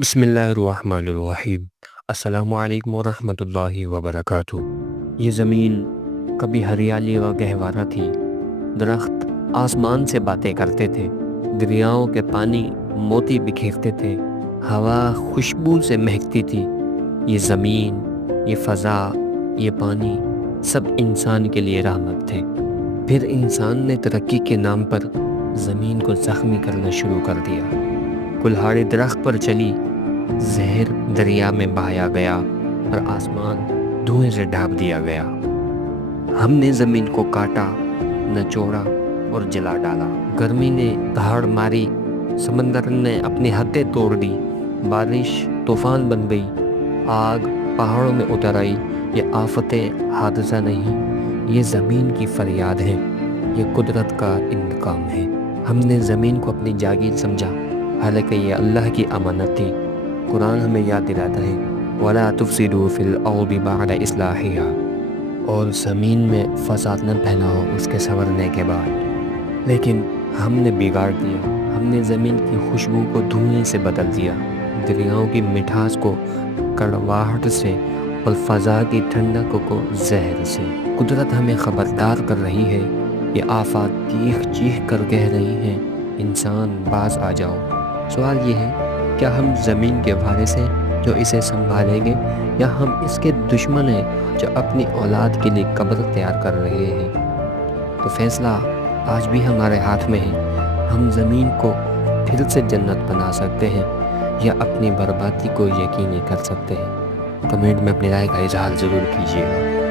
بسم اللہ الرحمن الرحیم۔ السلام علیکم ورحمۃ اللہ وبرکاتہ۔ یہ زمین کبھی ہریالی و گہوارہ تھی، درخت آسمان سے باتیں کرتے تھے، دریاؤں کے پانی موتی بکھیرتے تھے، ہوا خوشبو سے مہکتی تھی۔ یہ زمین، یہ فضا، یہ پانی سب انسان کے لیے رحمت تھے۔ پھر انسان نے ترقی کے نام پر زمین کو زخمی کرنا شروع کر دیا۔ کلہاڑی درخت پر چلی، زہر دریا میں بہایا گیا اور آسمان دھوئیں سے ڈھانپ دیا گیا۔ ہم نے زمین کو کاٹا، نچوڑا اور جلا ڈالا۔ گرمی نے دہاڑ ماری، سمندر نے اپنی حدیں توڑ دی، بارش طوفان بن گئی، آگ پہاڑوں میں اتر آئی۔ یہ آفتیں حادثہ نہیں، یہ زمین کی فریاد ہے، یہ قدرت کا انتقام ہے۔ ہم نے زمین کو اپنی جاگیر سمجھا، حالانکہ یہ اللہ کی امانت تھی۔ قرآن ہمیں یاد دلاتا ہے وَلَا تُفْسِدُوا فِي الْأَرْضِ بَعْدَ إِصْلَاحِهَا، اور زمین میں فساد نہ پھیلاؤ اس کے سنورنے کے بعد۔ لیکن ہم نے بگاڑ دیا، ہم نے زمین کی خوشبو کو دھوئیں سے بدل دیا، دریاؤں کی مٹھاس کو کڑواہٹ سے اور فضا کی ٹھنڈک کو زہر سے۔ قدرت ہمیں خبردار کر رہی ہے، یہ آفات چیخ چیخ کر کہہ رہی ہیں انسان باز آ جاؤ۔ سوال یہ ہے، کیا ہم زمین کے وارث ہیں جو اسے سنبھالیں گے، یا ہم اس کے دشمن ہیں جو اپنی اولاد کے لیے قبر تیار کر رہے ہیں؟ تو فیصلہ آج بھی ہمارے ہاتھ میں ہے۔ ہم زمین کو پھر سے جنت بنا سکتے ہیں یا اپنی بربادی کو یقینی کر سکتے ہیں۔ کمنٹ میں اپنی رائے کا اظہار ضرور کیجیے گا۔